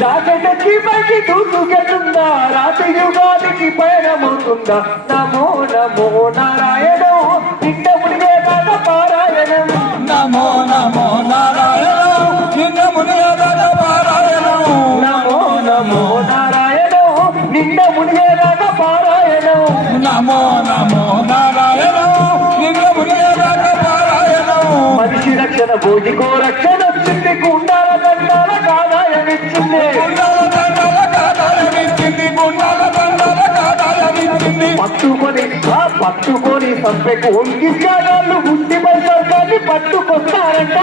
రాకెటకి పైకి దూసుకెళ్తుందా రాతి యుగానికి పయనమవుతుందా నమో నమో నారాయణ నిండ మునిగేదాక పారాయణం నమో నమో నారాయణ నిండ మునిగేదాక పారాయణం నమో నమో నారాయణ నిండ మునిగేదాక పారాయణం నమో నమో నారాయణ నిండ మునిగేదాక పారాయణం మనిషి రక్షణ భోజికో రక్షణ వచ్చింది గుండాల దండాల కాదాయమిచ్చింది పట్టుకొని సంపెకు ఒంకిస్తాళ్ళు గుండి బజార్గాన్ని పట్టుకొస్తారంట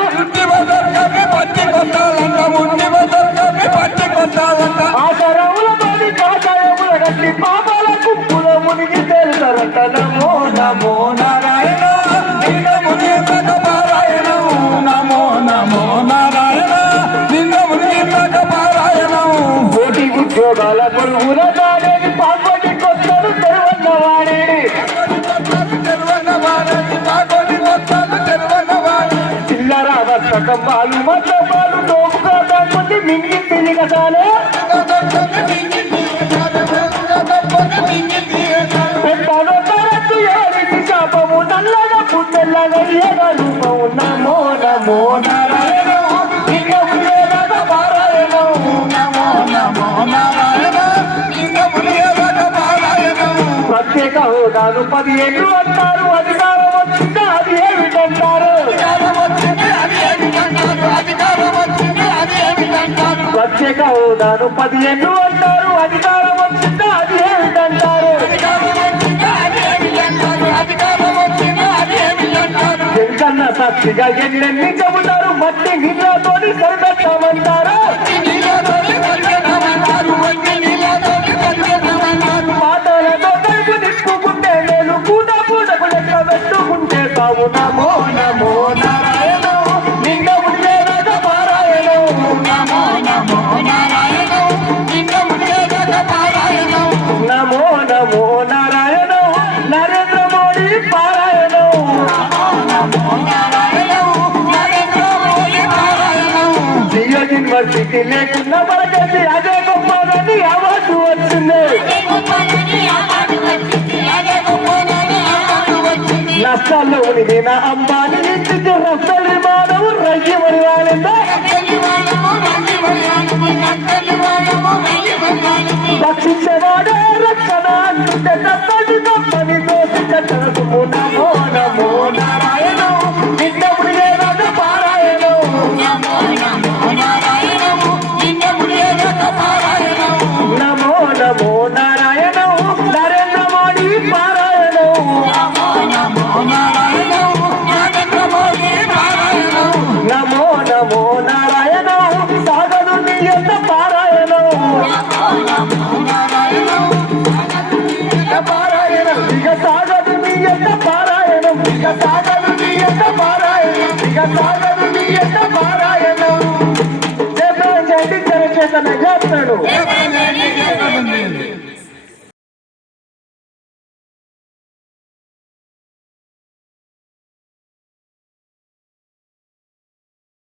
ఆచారముల పది కాచాయముల గట్టి పాపాల కుప్పుల మునిగి తేలుతారంట నమో నమో నారాయణ నింద మునిగేదాక పారాయణం నమో నమో నారాయణ నింద మునిగేదాక పారాయణం కోటి ఉద్యోగాల కొలువుల దాడేది పాపటి కొత్తలు తెరవన్నవాడేది చిల్లర వర్షకంబాలు మద్దపాలు డోకుగా దాన్ని మింగి తిరిగసాలే పెట్టాలో తరచు ఏడికి శాపము నల్లగా పుట్టెల్లగా ఏగా రూపము నమో నమో నారాయణ ఇంకా ఉండేదాకా పారాయణం నమో నమో నారాయణ నింద మునిగేదాక పారాయణం ప్రత్యేక హోదాను 10 ఏళ్ళు అంటారు అధికారం వచ్చిందా అది ఏమిటంటారు ప్రత్యేక హోదాను 10 ఏళ్ళు అంటారు అధికారం వచ్చిందా అది ఏమిటంటారు జంకన్న సాక్షిగా ఎన్నెన్ని చెబుతారు మట్టి నీళ్ళతోని సరిపెట్టమంటారు మాటలతో కడుపు నిప్పుకుంటే నేను కూడా పూటకు లెక్క పెట్టుకుంటే తాము నమో నమో నారాయణ నిండ ఉండేదాక పారాయణం నమో నమో నారాయణ నింద మునిగేదాక పారాయణం నమో నమో నారాయణ నరేంద్ర మోడీ పారాయణం నమో నారాయణ నరేంద్ర మోడీ పారాయణం జియో యూనివర్సిటీ లేకున్నా మనకి అదే గొప్పదని అవార్డు వచ్చింది నష్టాల్లో ఉనిగిన అంబాని ఇంటికి రస్తలి మానవు రయ్యి మరి వాళ్ళందా రక్షించేవాడే రక్షణ అంటుంటే తప్పని తప్పని దోసి కట్టడము నమో నమో నారాయణ నిండ మునిగేదాక పారాయణం నమో నమో నారాయణ నింద మునిగేదాక పారాయణం నమో నమో నారాయణ నరేంద్ర మోడీ పారాయణం నమో నమో నారాయణ నరేంద్ర మోడీ పారాయణం నమో నమో నారాయణ సాగదు నీ ఎంత పారాయణం నమో నారాయణ పారాయణం ఇక సాగదు నీ ఎంత పారాయణం ఇక సాగదు నీ ఎంత పారాయణం ఇక సాగదు నీ ఎంత పారాయణం చేతన చేస్తాడు